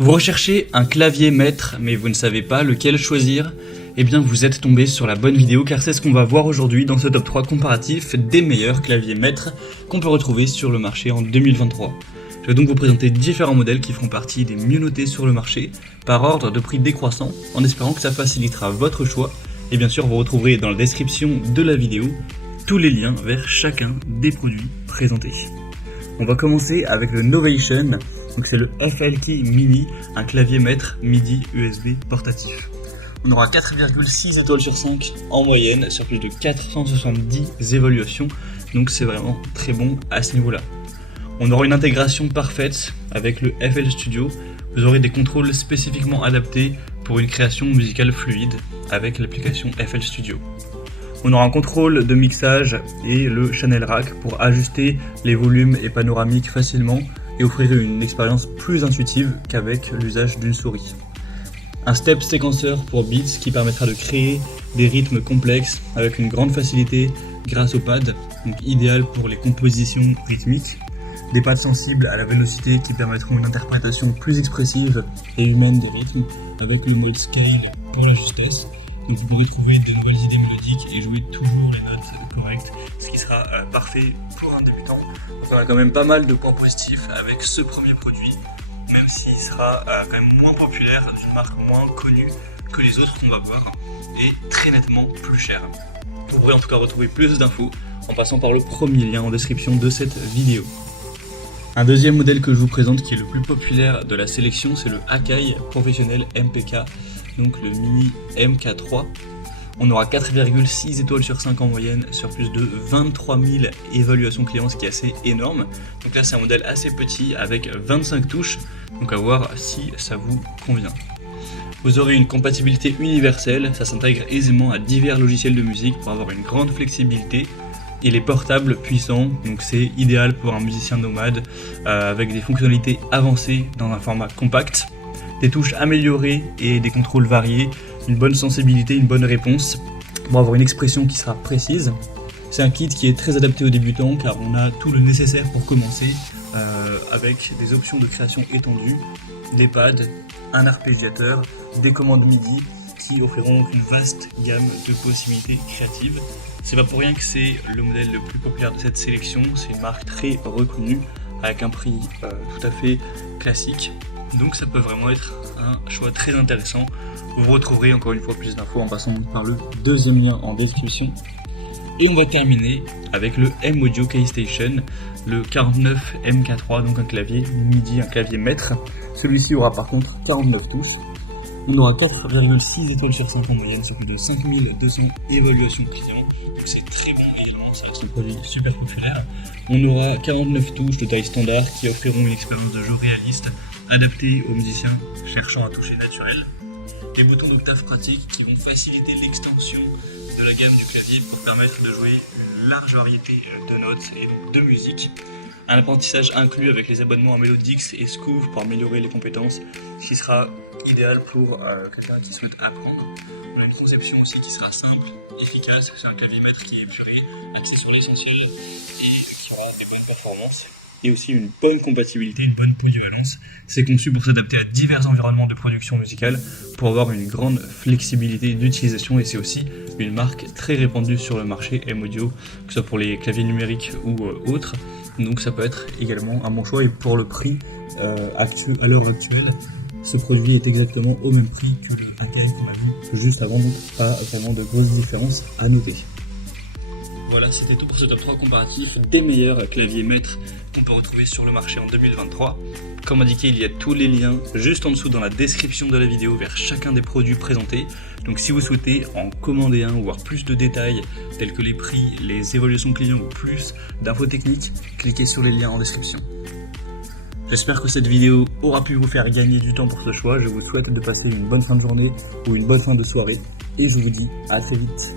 Vous recherchez un clavier maître, mais vous ne savez pas lequel choisir? Eh bien, vous êtes tombé sur la bonne vidéo, car c'est ce qu'on va voir aujourd'hui dans ce top 3 comparatif des meilleurs claviers maîtres qu'on peut retrouver sur le marché en 2023. Je vais donc vous présenter différents modèles qui feront partie des mieux notés sur le marché, par ordre de prix décroissant, en espérant que ça facilitera votre choix. Et bien sûr, vous retrouverez dans la description de la vidéo tous les liens vers chacun des produits présentés. On va commencer avec le Novation, donc c'est le FLT Mini, un clavier maître MIDI USB portatif. On aura 4,6 étoiles sur 5 en moyenne sur plus de 470 évaluations, donc c'est vraiment très bon à ce niveau-là. On aura une intégration parfaite avec le FL Studio, vous aurez des contrôles spécifiquement adaptés pour une création musicale fluide avec l'application FL Studio. On aura un contrôle de mixage et le channel rack pour ajuster les volumes et panoramiques facilement et offrir une expérience plus intuitive qu'avec l'usage d'une souris. Un step séquenceur pour beats qui permettra de créer des rythmes complexes avec une grande facilité grâce au pad, donc idéal pour les compositions rythmiques. Des pads sensibles à la vélocité qui permettront une interprétation plus expressive et humaine des rythmes avec le mode scale pour la justesse. Donc vous pourrez trouver de nouvelles idées mélodiques et jouer toujours les notes correctes, ce qui sera parfait pour un débutant. Donc on a quand même pas mal de points positifs avec ce premier produit, même s'il sera quand même moins populaire, d'une marque moins connue que les autres qu'on va voir, et très nettement plus cher. Vous pourrez en tout cas retrouver plus d'infos en passant par le premier lien en description de cette vidéo. Un deuxième modèle que je vous présente qui est le plus populaire de la sélection, c'est le Akai Professionnel MPK, donc le Mini MK3. On aura 4,6 étoiles sur 5 en moyenne sur plus de 23 000 évaluations clients, ce qui est assez énorme. Donc là c'est un modèle assez petit avec 25 touches, donc à voir si ça vous convient. Vous aurez une compatibilité universelle, ça s'intègre aisément à divers logiciels de musique pour avoir une grande flexibilité. Il est portable, puissant, donc c'est idéal pour un musicien nomade avec des fonctionnalités avancées dans un format compact, des touches améliorées et des contrôles variés, une bonne sensibilité, une bonne réponse pour avoir une expression qui sera précise. C'est un kit qui est très adapté aux débutants car on a tout le nécessaire pour commencer avec des options de création étendues, des pads, un arpégiateur, des commandes MIDI qui offriront une vaste gamme de possibilités créatives. C'est pas pour rien que c'est le modèle le plus populaire de cette sélection, c'est une marque très reconnue avec un prix tout à fait classique, donc ça peut vraiment être un choix très intéressant. Vous retrouverez encore une fois plus d'infos en passant par le deuxième lien en description. Et on va terminer avec le M-Audio Keystation, le 49 MK3, donc un clavier MIDI, un clavier maître. Celui-ci aura par contre 49 touches. On aura 4,6 étoiles sur 5 en moyenne sur plus de 5200 évaluations clients. Donc c'est très bon et également ça reste un produit super populaire. On aura 49 touches de taille standard qui offriront une expérience de jeu réaliste adaptée aux musiciens cherchant un toucher naturel. Des boutons d'octave pratiques qui vont faciliter l'extension de la gamme du clavier pour permettre de jouer une large variété de notes et donc de musique. Un apprentissage inclus avec les abonnements à Melodix et Scoof pour améliorer les compétences, ce qui sera idéal pour quelqu'un qui souhaite apprendre. On a une conception aussi qui sera simple, efficace, c'est un clavier maître qui est épuré, axé sur l'essentiel et qui aura des bonnes performances. Et aussi une bonne compatibilité, une bonne polyvalence. C'est conçu pour s'adapter à divers environnements de production musicale pour avoir une grande flexibilité d'utilisation, et c'est aussi une marque très répandue sur le marché M-Audio, que ce soit pour les claviers numériques ou autres. Donc ça peut être également un bon choix, et pour le prix à l'heure actuelle, ce produit est exactement au même prix que le Akai qu'on a vu juste avant, donc pas vraiment de grosses différences à noter. Voilà, c'était tout pour ce top 3 comparatif des meilleurs claviers maîtres qu'on peut retrouver sur le marché en 2023. Comme indiqué, il y a tous les liens juste en dessous dans la description de la vidéo vers chacun des produits présentés. Donc si vous souhaitez en commander un ou voir plus de détails tels que les prix, les évaluations clients ou plus d'infos techniques, cliquez sur les liens en description. J'espère que cette vidéo aura pu vous faire gagner du temps pour ce choix. Je vous souhaite de passer une bonne fin de journée ou une bonne fin de soirée et je vous dis à très vite.